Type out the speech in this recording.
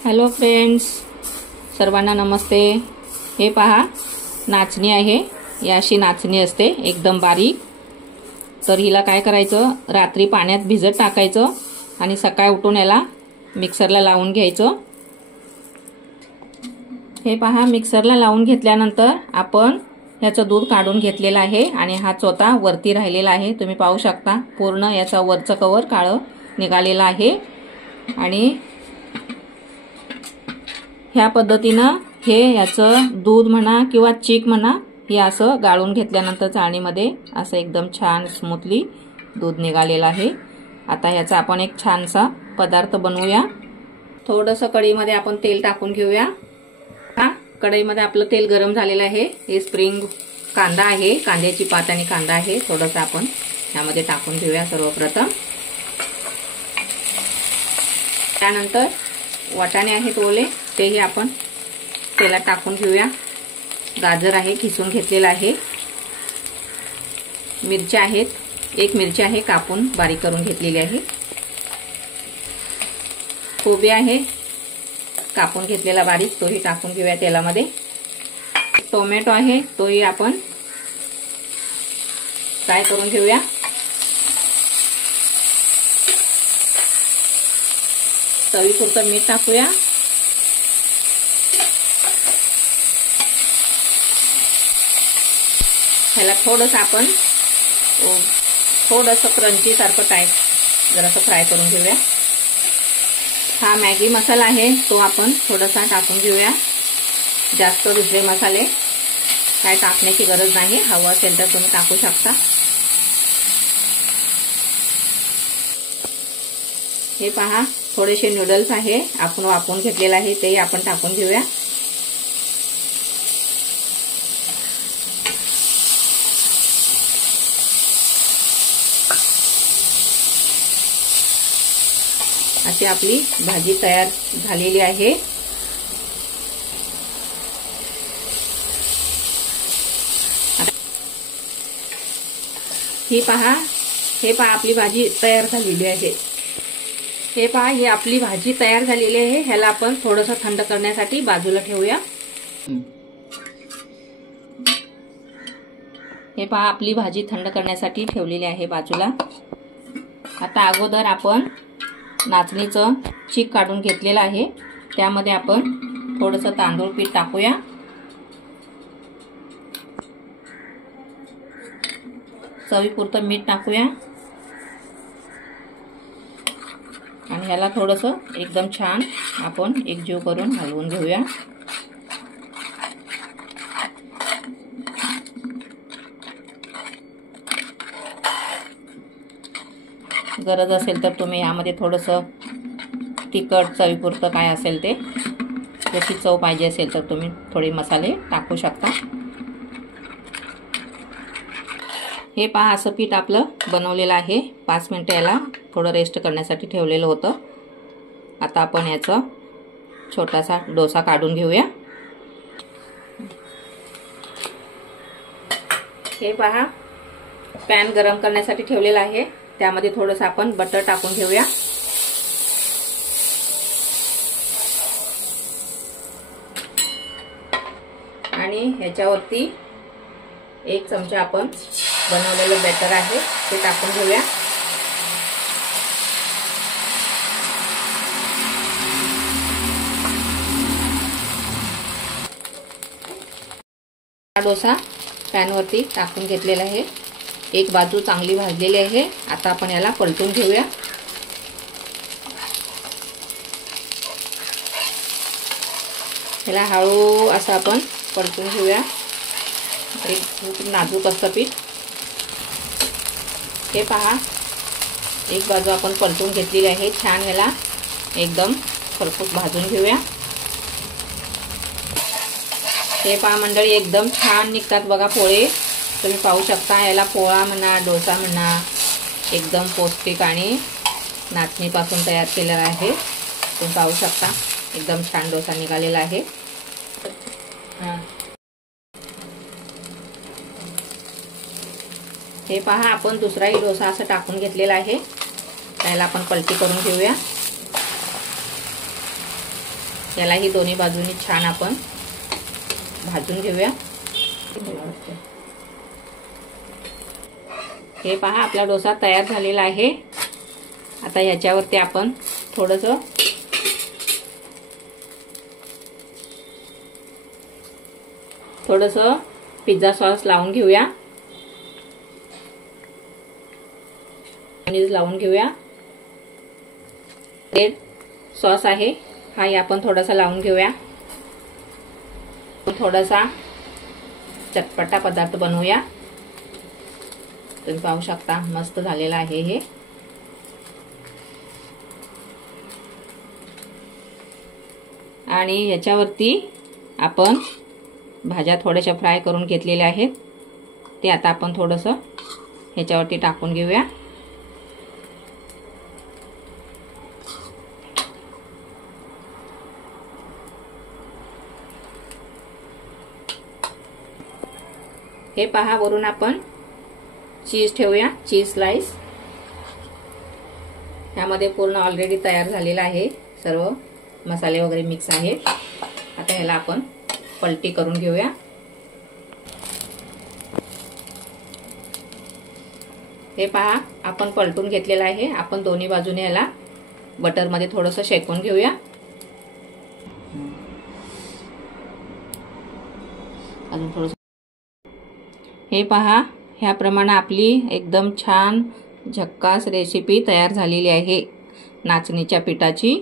Hello friends, सर्वांना नमस्ते। हे पहा, नाचणी आहे। ही अशी नाचणी असते एकदम बारीक। तर हिला काय करायचं, रात्री पाण्यात भिजत टाकायचं आणि सकाळी उठून याला मिक्सरला लावून घ्यायचं। हे पहा, मिक्सरला लावून घेतल्यानंतर आपण याचं दूध काढून घेतलेलं आहे आणि हा चोथा वरती राहिलेला आहे। तुम्ही पाहू शकता पूर्ण याचा वरचं कवर काळं निघालेलं आहे। आणि ह्या पद्धतीनं हे याचं दूध म्हणा किंवा चीक म्हणा, हे असं गाळून घेतल्यानंतर चाळणीमध्ये असं एकदम छान स्मूथली दूध निघालेलं आहे। आता ह्याचा आपण एक छानसा पदार्थ बनवूया। थोडंसं कढईमध्ये आपण तेल टाकून घेऊया। कढईमध्ये आपलं तेल गरम झालेलं आहे। हे स्प्रिंग कांदा आहे, कांद्याची पात आणि कांदा आहे। थोडंसं आपण यामध्ये टाकून घेऊया सर्वप्रथम। त्यानंतर वाटाणे आहेत ओले, तेही आपण तेलात टाकून घेऊया। गाजर आहे, किसून घेतलेला आहे। मिरच्या आहेत, एक मिरची आहे कापून बारीक करून घेतलेली आहे। कोबी आहे कापून घेतलेला बारीक, तोही टाकून घेऊया तेलामध्ये। टोमॅटो आहे, तोही आपण फ्राय करून घेऊया। चवीपुरतं मीठ टाकूया। ह्याला थोडंसं आपण थोडंसं क्रंची सारखं टाईप जरासं फ्राय करून घेऊया। हा मॅगी मसाला आहे, तो आपण थोडासा टाकून घेऊया। जास्त दुसरे मसाले काय टाकण्याची गरज नाही, हवं असेल तर तुम्ही टाकू शकता। हे पहा, थोडेसे नूडल्स आहे आपण वाफवून घेतलेले आहे, तेही आपण टाकून घेऊया। अशी आपली भाजी तयार झालेली आहे। हे पहा आपली भाजी तयार झालेली आहे। हे पहा, ही आपली भाजी तयार झालेली आहे। ह्याला आपण थोडंसं थंड करण्यासाठी बाजूला ठेवूया। हे पहा, आपली भाजी थंड करण्यासाठी ठेवलेली आहे बाजूला। आता अगोदर आपण नाचणीचं चीक काढून घेतलेलं आहे, त्यामध्ये आपण थोडंसं तांदूळ पीठ टाकूया। चवीपुरतं मीठ टाकूया आणि ह्याला थोडंसं एकदम छान आपण एकजीव करून हलवून घेऊया। गरज असेल तर तुम्ही यामध्ये थोडंसं तिखट चवीपुरतं काय असेल ते, जशी चव पाहिजे असेल तर तुम्ही थोडे मसाले टाकू शकता। हे पहा, असं पीठ आपलं बनवलेलं आहे। 5 मिनिटं याला थोडं रेस्ट करण्यासाठी ठेवलेलं होतं। आता आपण याचा छोटासा डोसा काढून घेऊया। हे पहा, पॅन गरम करण्यासाठी ठेवलेला आहे, त्यामध्ये थोडंसं आपण बटर टाकून घेऊया। आणि ह्याच्यावरती 1 चमचा आपण बनवलेलं बॅटर आहे ते टाकून घेऊया। हा डोसा पॅनवरती टाकून घेतलेला आहे। एक बाजू चांगली भाजलेली आहे। आता आपण याला पलटून घेऊया। याला हळू असं आपण पलटून घेऊया। एक नाजूक असतं पीठ। हे पहा, एक बाजू आपण पलटून घेतलेली आहे। छान याला एकदम खरपूस भाजून घेऊया। हे पहा मंडळी, एकदम छान निघतात बघा पोळे। तुम्ही पाहू शकता, याला पोळा म्हणा, डोसा म्हणा, एकदम पौष्टिक आणि नाचणीपासून तयार केलेला आहे। तुम्ही पाहू शकता एकदम छान डोसा निघालेला आहे। हे पहा, आपण दुसराही डोसा असं टाकून घेतलेला आहे। त्याला आपण पलटी करून घेऊया। यालाही दोन्ही बाजूनी छान आपण भाजून घेऊया। हे पहा आपला डोसा तयार झालेला आहे। आता याच्यावरती आपण थोडंसं पिझ्झा सॉस लावून घेऊया, लावून घेऊया। रेड सॉस आहे हाही आपण थोडासा लावून घेऊया। थोडासा चटपटा पदार्थ बनवूया। तुम्ही पाहू शकता मस्त झालेला आहे हे। आणि याच्यावरती आपण भाज्या थोड्याशा फ्राय करून घेतलेल्या आहेत, ते आता आपण थोडंसं ह्याच्यावरती टाकून घेऊया। हे पहा वरून आपण चीज ठेवूया, चीज स्लाइस। ह्यामध्ये पूर्ण ऑलरेडी तयार झालेला आहे, सर्व मसाले वगैरे मिक्स आहे। आता ह्याला आपण पलटी करून घेऊया। हे पहा आपण पलटून घेतलेला आहे। आपण दोन्ही बाजूने ह्याला बटर मध्ये थोडंसं शेकून घेऊया। अजून थोडंसं हे पहा ह्याप्रमाणे आपली एकदम छान झक्कास रेसिपी तयार झालेली आहे नाचणीच्या पिठाची।